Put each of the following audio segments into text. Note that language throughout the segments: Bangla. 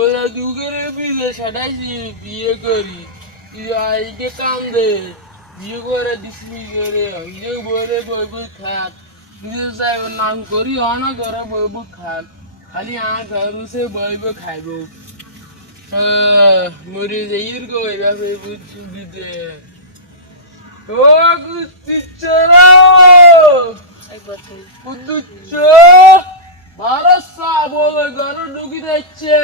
ওরা দুগেরে বিলে সাটাইছি বিয়ে করি আইকে কাম দে বিয়ে করে দিসলি করে ইয়ে বরে বই বই খাত নিজে যাই নাম করি অনা করে বই বই খাত খালি আ ঘর সে বই বই খাইব মরে যাইর গো এরা বই বই সুবিধে ও গুচ্চিচরা একবার বুদ্ধুচ্চ ভারত সা বলে ঘর ঢুকি যাচ্ছে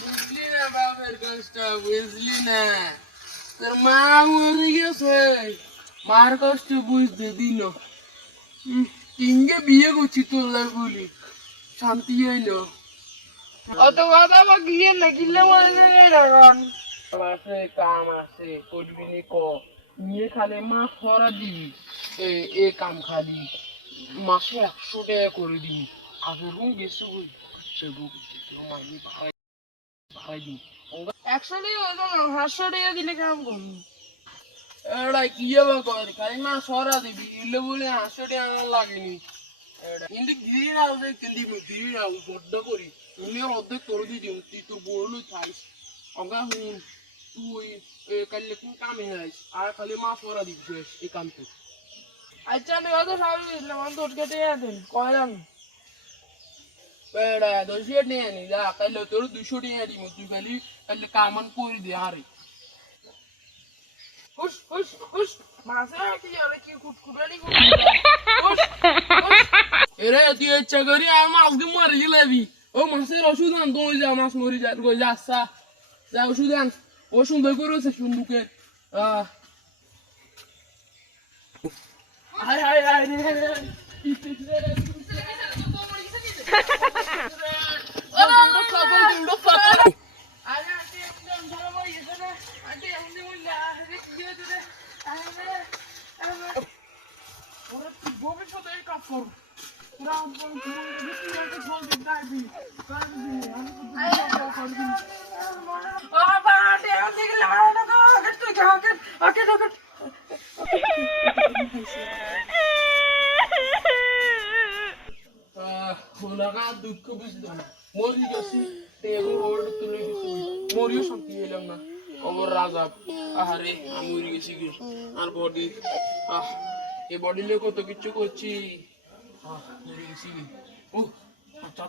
বুঝলি না বাপের কষ্ট বুঝলি না তোর মা মরে গেছে মার কষ্ট বুঝতে দিল ইঙ্গে বিয়ে করছি তোর বলি শান্তি হইল অত কথা বা গিয়ে না গিলে আছে কাম আছে করবি নি ক নিয়ে খালি মাছ ধরা দিবি এ কাম খালি মাসে 100 টাকা করে দিবি আগের রুম গেছে ওই সে বুক মাইনি ভাড়াই দিবি 100 টাকা হইতো না 500 টাকা দিলে কাম করবি এড়া কি যাবা কর খালি মাছ ধরা দিবি ইলে বলে 500 টাকা আমার লাগেনি কিন্তু গ্রিন হাউসে কিন্তু গ্রিন হাউস বড্ড করি তুমি অর্ধেক করে দিদি তুই তোর বড়লো চাইস অগা হুন তুই কালে কোন কামে যাইস আর খালি মাছ ধরা দিবি এই কামটা আচ্ছা আমি অত সাবি দিলাম আমি তোর কেটে দেন কয়লাম বেড়া 200 টাকা নি যা কালে তোর 200 টাকা দিবি তুই খালি কালে কামান করে দে আরে হুশ হুশ হুশ মাসে কি আর কি কুটকুটানি হুশ হুশ এরে তুই ইচ্ছা করি আর মাছ গে মরে গেলাবি ও মাছের ওষুধ আন তুই যা মাছ মরি যা কই যাসা যা ওষুধ আন ও সুন্দর করেছে সুন্দুকে হাই হাই হাই ভবিষ্যতে কাজ করো দুঃখ বুঝলাম না মরি গেছি তুলে গেছি মরিও শান্তি হইলাম না খবর রাজা আহারে আমি মরি গেছি গে আর বডি এই বডি নিয়ে কত কিছু করছি মরি গেছি ও আচ্ছা